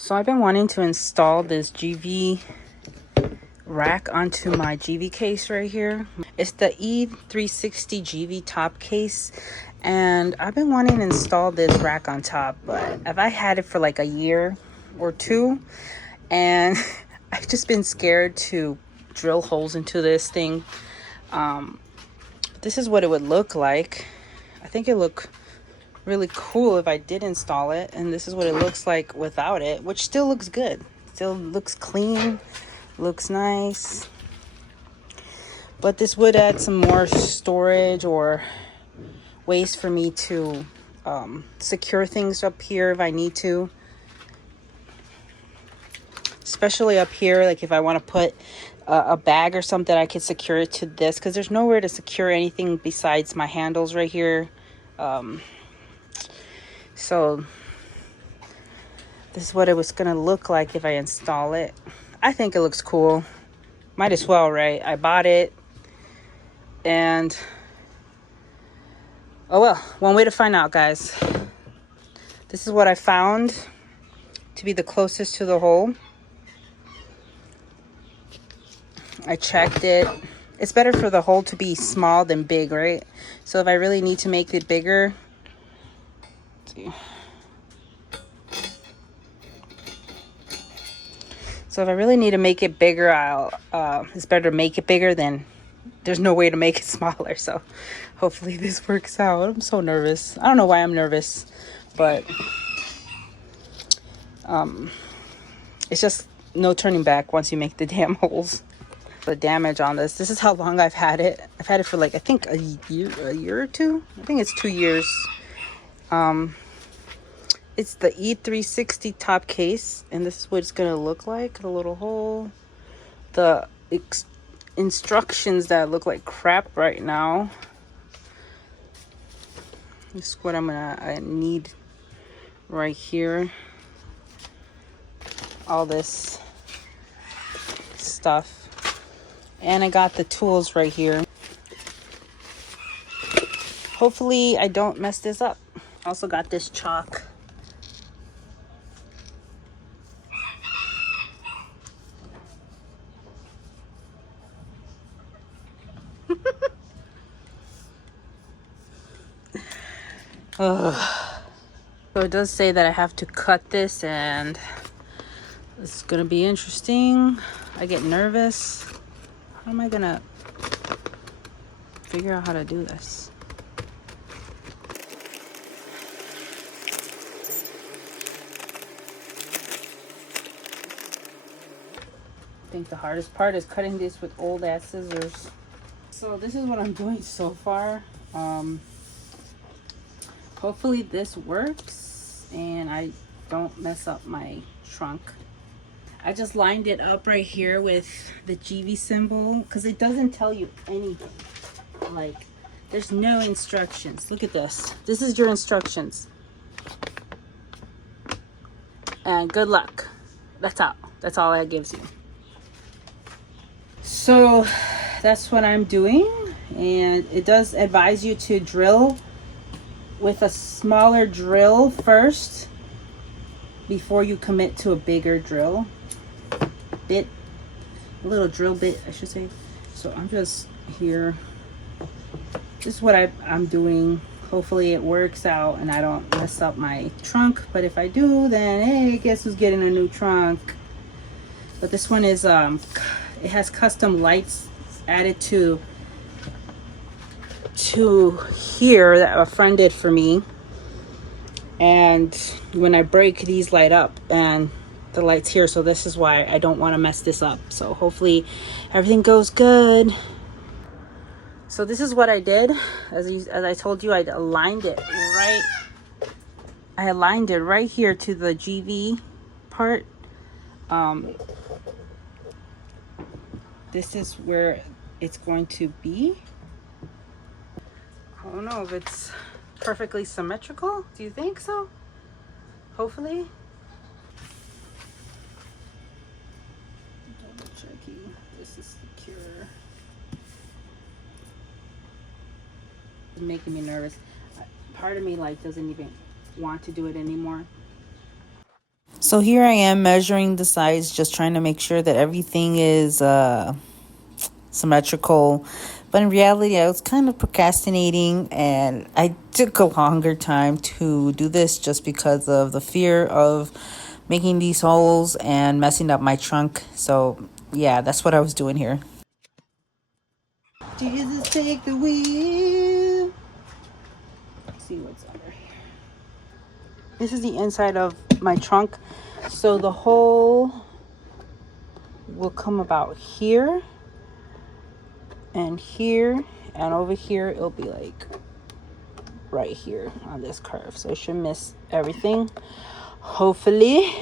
So I've been wanting to install this Givi rack onto my Givi case right here. It's the E360 Givi top case, and I've been wanting to install this rack on top, but I've had it for like a year or two, and I've just been scared to drill holes into this thing. This is what it would look like. I think it look really cool if I did install it, and this is what it looks like without it, which still looks good, still looks clean, looks nice. But this would add some more storage or ways for me to secure things up here if I need to, especially up here. Like if I want to put a bag or something, I could secure it to this, because there's nowhere to secure anything besides my handles right here. So this is what it was gonna look like if I install it. I think it looks cool. Might as well, right? I bought it, and oh well, one way to find out, guys. This is what I found to be the closest to the hole. I checked it. It's better for the hole to be small than big, right? So if I really need to make it bigger, let's see. So if I really need to make it bigger, it's better to make it bigger than there's no way to make it smaller. So hopefully this works out. I'm so nervous. I don't know why I'm nervous, but it's just no turning back once you make the damn holes. The damage on this is how long I've had it. I've had it for like, I think a year or two. I think it's 2 years. It's the E360 top case, and this is what it's gonna look like. The little hole, the instructions that look like crap right now. This is what I need right here. All this stuff. And I got the tools right here. Hopefully I don't mess this up. I also got this chalk. So it does say that I have to cut this, and it's gonna be interesting. I get nervous. How am I gonna figure out how to do this? I think the hardest part is cutting this with old ass scissors. So this is what I'm doing so far. Hopefully this works and I don't mess up my trunk. I just lined it up right here with the Givi symbol, because it doesn't tell you anything. Like, there's no instructions. Look at this. This is your instructions. And good luck. That's all. That's all it gives you. So that's what I'm doing. And it does advise you to drill with a smaller drill first before you commit to a bigger drill bit, a little drill bit I should say. So I'm just here. This is what I'm doing. Hopefully it works out and I don't mess up my trunk, but if I do, then hey, guess who's getting a new trunk. But this one is it has custom lights added to here that a friend did for me, and when I break, these light up and the lights here. So this is why I don't want to mess this up. So hopefully everything goes good. So this is what I did. As I told you, I aligned it right. I aligned it right here to the Givi part. This is where it's going to be. I don't know if it's perfectly symmetrical. Do you think so? Hopefully. Double checking. This is secure. It's making me nervous. Part of me like doesn't even want to do it anymore. So here I am measuring the size, just trying to make sure that everything is symmetrical. But in reality, I was kind of procrastinating, and I took a longer time to do this just because of the fear of making these holes and messing up my trunk. So yeah, that's what I was doing here. Jesus, take the wheel. Let's see what's under here. This is the inside of my trunk. So the hole will come about here and here, and over here it'll be like right here on this curve, so it should miss everything, hopefully.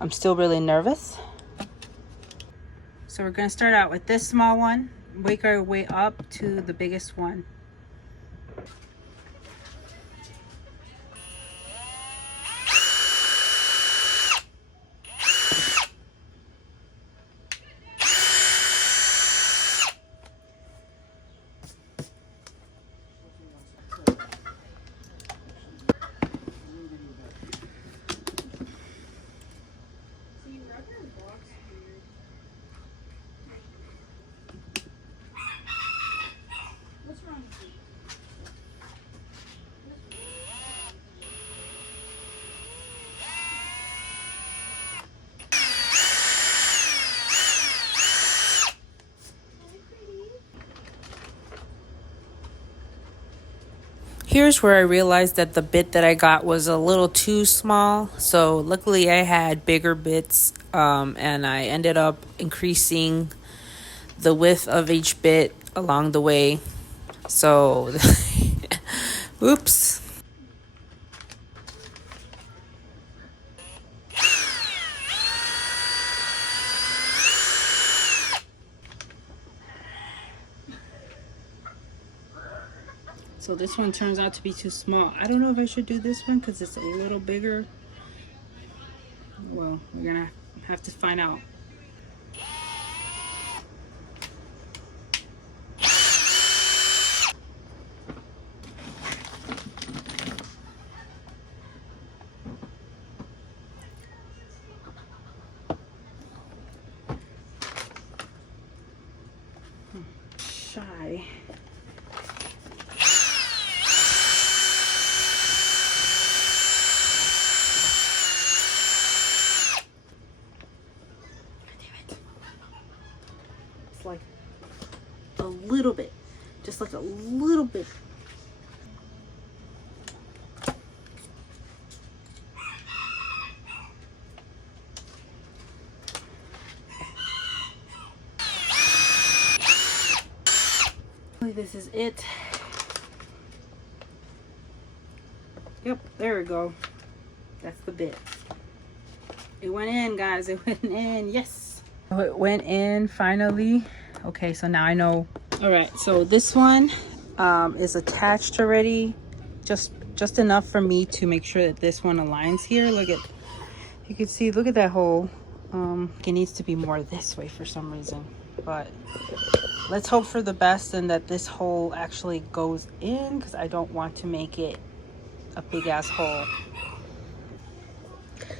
I'm still really nervous. So we're gonna start out with this small one, work our way up to the biggest one. Here's where I realized that the bit that I got was a little too small. So luckily I had bigger bits, and I ended up increasing the width of each bit along the way. So, oops. So this one turns out to be too small. I don't know if I should do this one because it's a little bigger. Well, we're gonna have to find out. Shy. Like a little bit, just like a little bit. This is it. Yep, there we go. That's the bit. It went in, guys. It went in. Yes. Oh, it went in finally. Okay, so now I know. All right, so this one is attached already, just enough for me to make sure that this one aligns here. Look at, you can see, look at that hole. It needs to be more this way for some reason, but let's hope for the best and that this hole actually goes in, because I don't want to make it a big ass hole.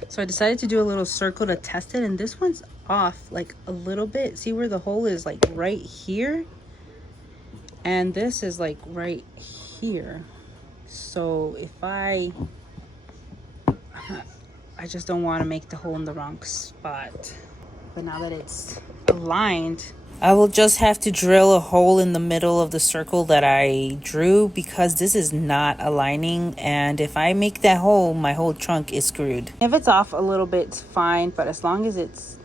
So I decided to do a little circle to test it, and this one's off like a little bit. See where the hole is, like right here, and this is like right here. So if I just don't want to make the hole in the wrong spot. But now that it's aligned, I will just have to drill a hole in the middle of the circle that I drew, because this is not aligning, and if I make that hole, my whole trunk is screwed. If it's off a little bit, it's fine, but as long as it's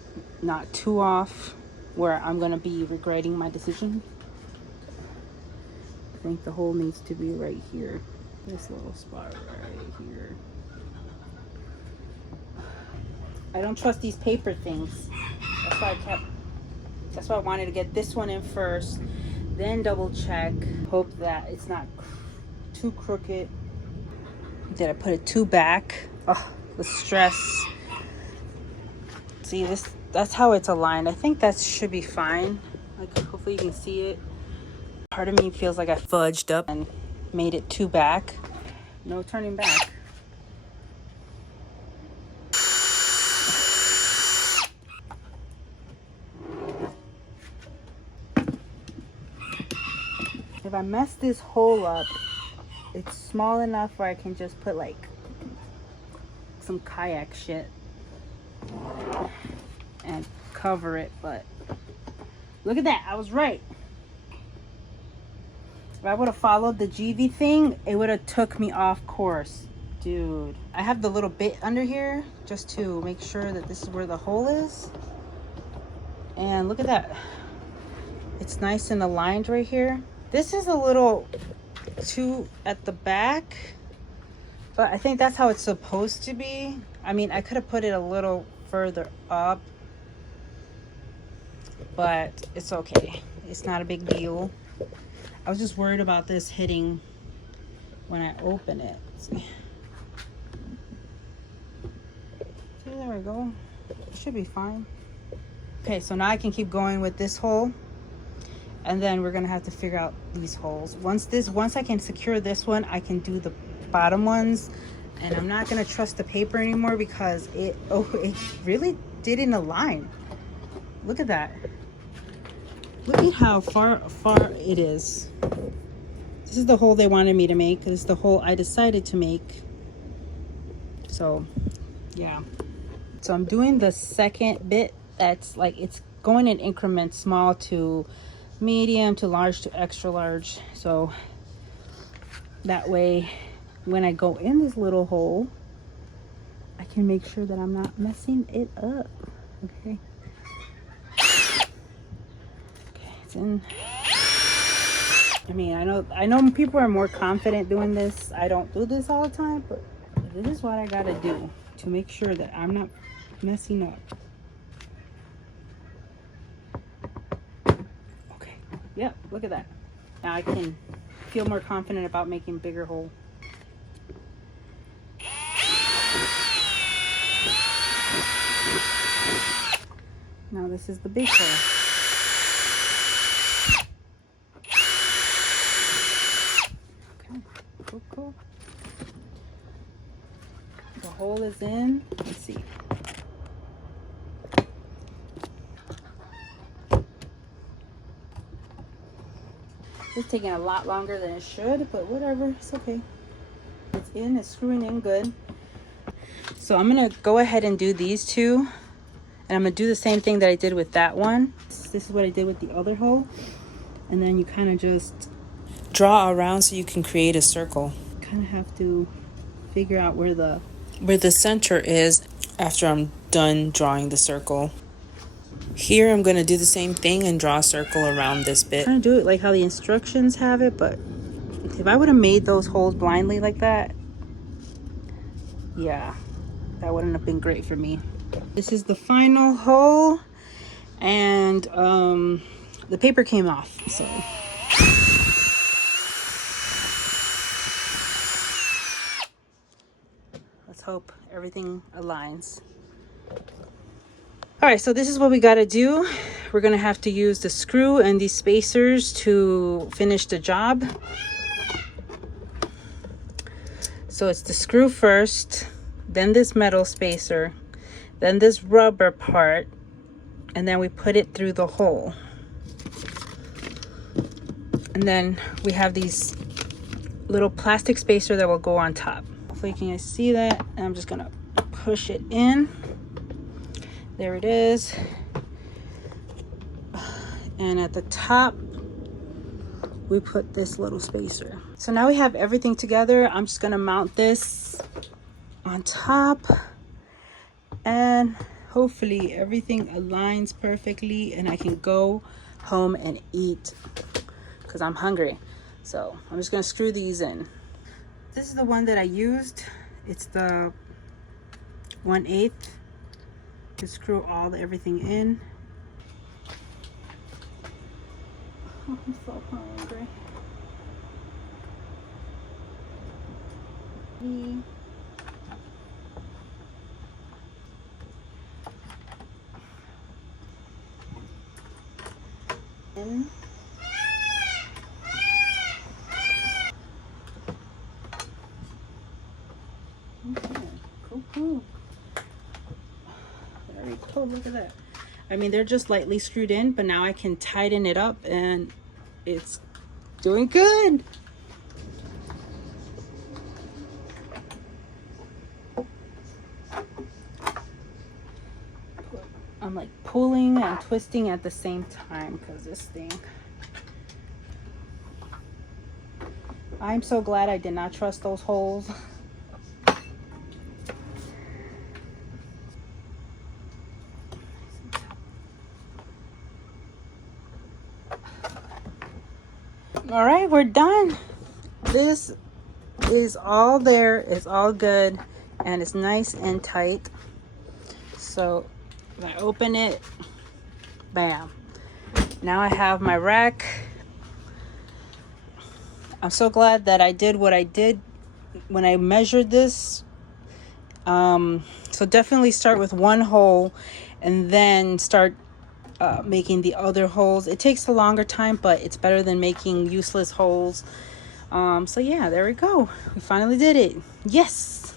not too off where I'm going to be regretting my decision. I think the hole needs to be right here. This little spot right here. I don't trust these paper things. That's why I wanted to get this one in first, then double check, hope that it's not too crooked. Did I put it too back? Oh, the stress. See this, that's how it's aligned. I think that should be fine. Like, hopefully you can see it. Part of me feels like I fudged up and made it too back. No turning back. if I mess this hole up, it's small enough where I can just put like some kayak shit and cover it. But look at that, I was right. If I would have followed the Givi thing, it would have took me off course. Dude, I have the little bit under here just to make sure that this is where the hole is. And look at that. It's nice and aligned right here. This is a little too at the back, but I think that's how it's supposed to be. I mean, I could have put it a little further up, but it's okay. It's not a big deal. I was just worried about this hitting when I open it. See, there we go. It should be fine. Okay, so now I can keep going with this hole, and then we're gonna have to figure out these holes. Once I can secure this one, I can do the bottom ones. And I'm not gonna trust the paper anymore because it really didn't align. Look at that. Look at how far it is. This is the hole they wanted me to make. This is the hole I decided to make. So, yeah. So I'm doing the second bit. That's like, it's going in increments, small to medium to large to extra large. So that way, when I go in this little hole, I can make sure that I'm not messing it up. Okay. Okay, it's in. I mean, I know people are more confident doing this. I don't do this all the time, but this is what I gotta do to make sure that I'm not messing up. Okay. Yep, look at that. Now I can feel more confident about making bigger hole. Now this is the big hole. Okay, cool. The hole is in. Let's see. It's taking a lot longer than it should, but whatever, it's okay. It's in, it's screwing in good. So I'm gonna go ahead and do these two. And I'm gonna do the same thing that I did with that one. This is what I did with the other hole. And then you kind of just draw around so you can create a circle. Kind of have to figure out where the center is after I'm done drawing the circle. Here I'm gonna do the same thing and draw a circle around this bit. I'm gonna do it like how the instructions have it, but if I would have made those holes blindly like that, yeah, that wouldn't have been great for me. This is the final hole, and the paper came off, so. Let's hope everything aligns. All right, so this is what we gotta do. We're gonna have to use the screw and these spacers to finish the job. So it's the screw first, then this metal spacer, then this rubber part, and then we put it through the hole. And then we have these little plastic spacer that will go on top. Hopefully you can see that. And I'm just gonna push it in. There it is. And at the top, we put this little spacer. So now we have everything together. I'm just gonna mount this on top, and hopefully everything aligns perfectly and I can go home and eat because I'm hungry. So I'm just gonna screw these in. This is the one that I used. It's the 1/8 to screw everything in. Oh, I'm so hungry. In. Okay, cool. Very cool, look at that. I mean, they're just lightly screwed in, but now I can tighten it up and it's Doing good. I'm like pulling and twisting at the same time because this thing. I'm so glad I did not trust those holes. All right, we're done. This is all there. It's all good. And it's nice and tight. So if I open it, bam. Now I have my rack. I'm so glad that I did what I did when I measured this. So definitely start with one hole and then start making the other holes. It takes a longer time, but it's better than making useless holes. So yeah, there we go. We finally did it. Yes.